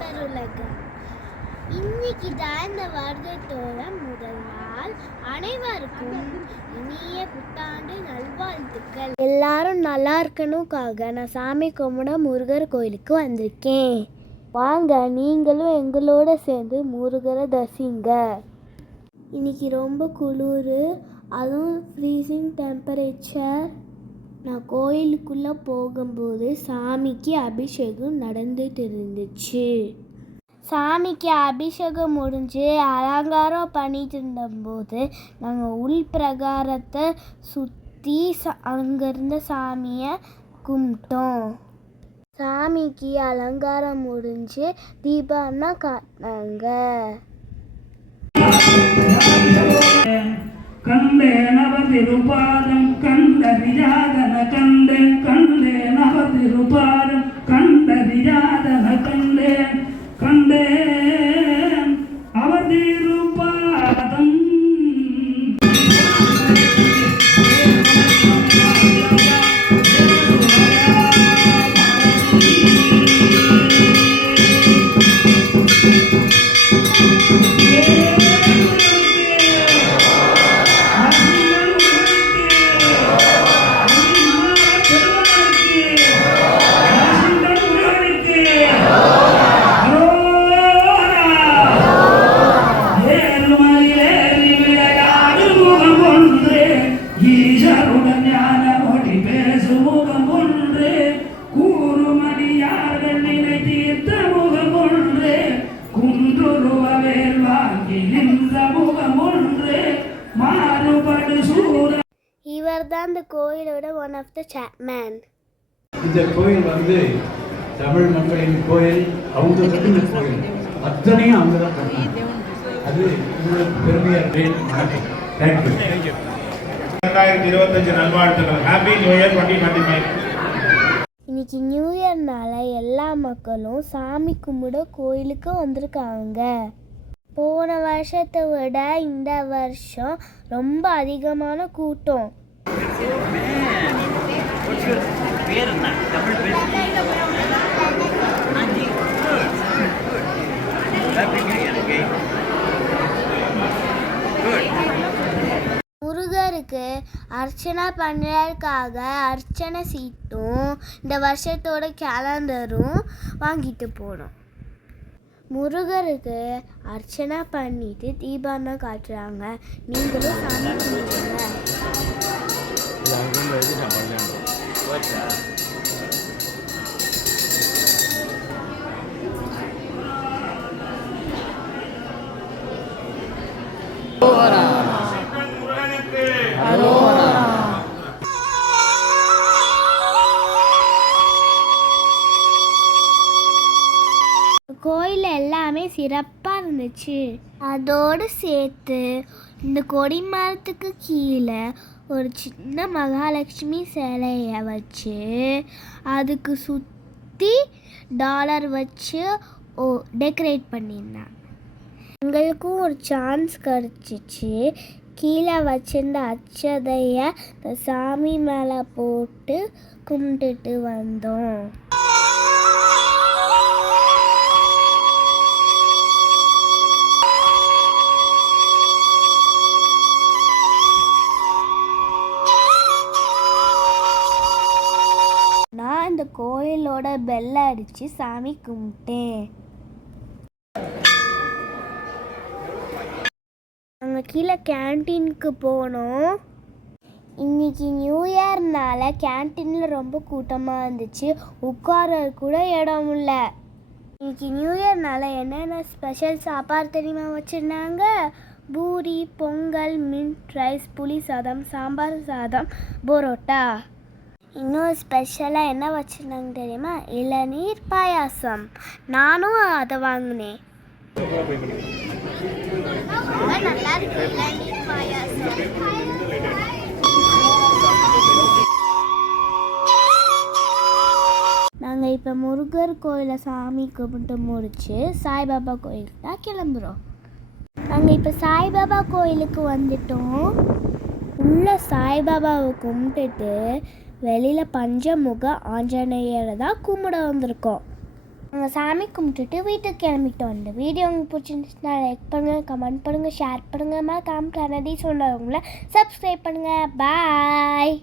தொடருலகம். இன்னைக்கு தான் இந்த வருடத்தோட முதல் நாள். அனைவருக்கும் இனிய புத்தாண்டு நல்வாழ்த்துக்கள். எல்லாரும் நல்லா இருக்கணுக்காக நான் சாமி கும்பிட முருகர் கோயிலுக்கு வந்திருக்கேன். வாங்க நீங்களும் எங்களோட சேர்ந்து முருகரை தரிசிங்க. இன்னைக்கு ரொம்ப குளிர், அதுவும் ஃப்ரீசிங் டெம்பரேச்சர். நான் கோயிலுக்குள்ளே போகும்போது சாமிக்கு அபிஷேகம் நடந்துட்டு இருந்துச்சு. சாமிக்கு அபிஷேகம் முடிஞ்சு அலங்காரம் பண்ணிட்டு இருந்தபோது நாங்கள் உள் பிரகாரத்தை சுற்றி அங்கேருந்த சாமியை கும்பிட்டோம். சாமிக்கு அலங்காரம் முடிஞ்சு தீபம்னா காட்டினாங்க. கண்டே நவதிருபாதம் கண்டறியாதன கண்டே கண்டே நவதிருபாதம் கண்டறியாதன கண்டே கண்டே அவதிருபாதம். இவர் தான் இந்த கோயிலோட ஒன் ஆஃப் த சேர்மேன். இந்த கோயில் தமிழ் மக்களின் கோயில், அவங்க கட்டின கோயில் அத்தனையும் அவங்க தான் கட்டினாங்க. அது உங்களுக்கு பெருமையாக இருக்கு. தேங்க்யூ. 2025 நல்வாழ்த்துக்கள். Happy new year 2025. இன்னைக்கு நியூ இயர்னால எல்லா மக்களும் சாமி கும்பிட கோயிலுக்கு வந்திருக்காங்க. போன வருஷத்தை விட இந்த வருஷம் ரொம்ப அதிகமான கூட்டம். முருகருக்கு அர்ச்சனை பண்ணுறதுக்காக அர்ச்சனை சீட்டும் இந்த வருஷத்தோட கேலண்டரும் வாங்கிட்டு போனோம். முருகருக்கு அர்ச்சனை பண்ணிட்டு தீபாவளி காட்டுறாங்க. நீங்களும் சாமி கும்பிடுங்க. கோயில் எல்லாமே சிறப்பாக இருந்துச்சு. அதோடு சேர்த்து இந்த கொடி மரத்துக்கு கீழே ஒரு சின்ன மகாலட்சுமி சிலையை வச்சு அதுக்கு சுற்றி டாலர் வச்சு டெக்கரேட் பண்ணியிருந்தாங்க. எங்களுக்கும் ஒரு சான்ஸ் கிடச்சிச்சு. கீழே வச்சிருந்த அச்சதையை சாமி மேலே போட்டு கும்பிட்டுட்டு வந்தோம். நான் இந்த கோயிலோட பெல்ல அடித்து சாமி கும்பிட்டேன். நாங்கள் கீழே கேன்டீனுக்கு போனோம். இன்னைக்கு நியூ இயர்னால கேன்டீனில் ரொம்ப கூட்டமாக இருந்துச்சு. உட்கார கூட இடம் இல்லை. இன்னைக்கு நியூ இயர்னால என்னென்ன ஸ்பெஷல் சாப்பாடு தெரியுமா வச்சுருந்தாங்க? பூரி, பொங்கல், மின்ட் ரைஸ், புளி சாதம், சாம்பார் சாதம், பரோட்டா. இன்னும் ஸ்பெஷலாக என்ன வச்சுருந்தாங்க தெரியுமா? இளநீர் பாயாசம். நானும் அதை வாங்கினேன். நல்லா இருக்கு இளநீர் பாயாசம். நாங்கள் இப்போ முருகர் கோயிலை சாமி கும்பிட்டு முடிச்சு சாய்பாபா கோயிலுக்கு தான் கிளம்புறோம். நாங்கள் இப்போ சாய்பாபா கோயிலுக்கு வந்துட்டோம். உள்ள சாய்பாபாவை கும்பிட்டுட்டு வெளியில் பஞ்சமுக ஆஞ்சநேயரை தான் கும்பிட வந்திருக்கோம். நாங்கள் சாமி கும்பிட்டுட்டு வீட்டுக்கு கிளம்பிட்டோம். இந்த வீடியோ உங்களுக்கு பிடிச்சிருந்துச்சுன்னா லைக் பண்ணுங்கள், கமெண்ட் பண்ணுங்கள், ஷேர் பண்ணுங்கள். மறக்காம கனடி சொன்னவங்கள சப்ஸ்கிரைப் பண்ணுங்கள். பாய்.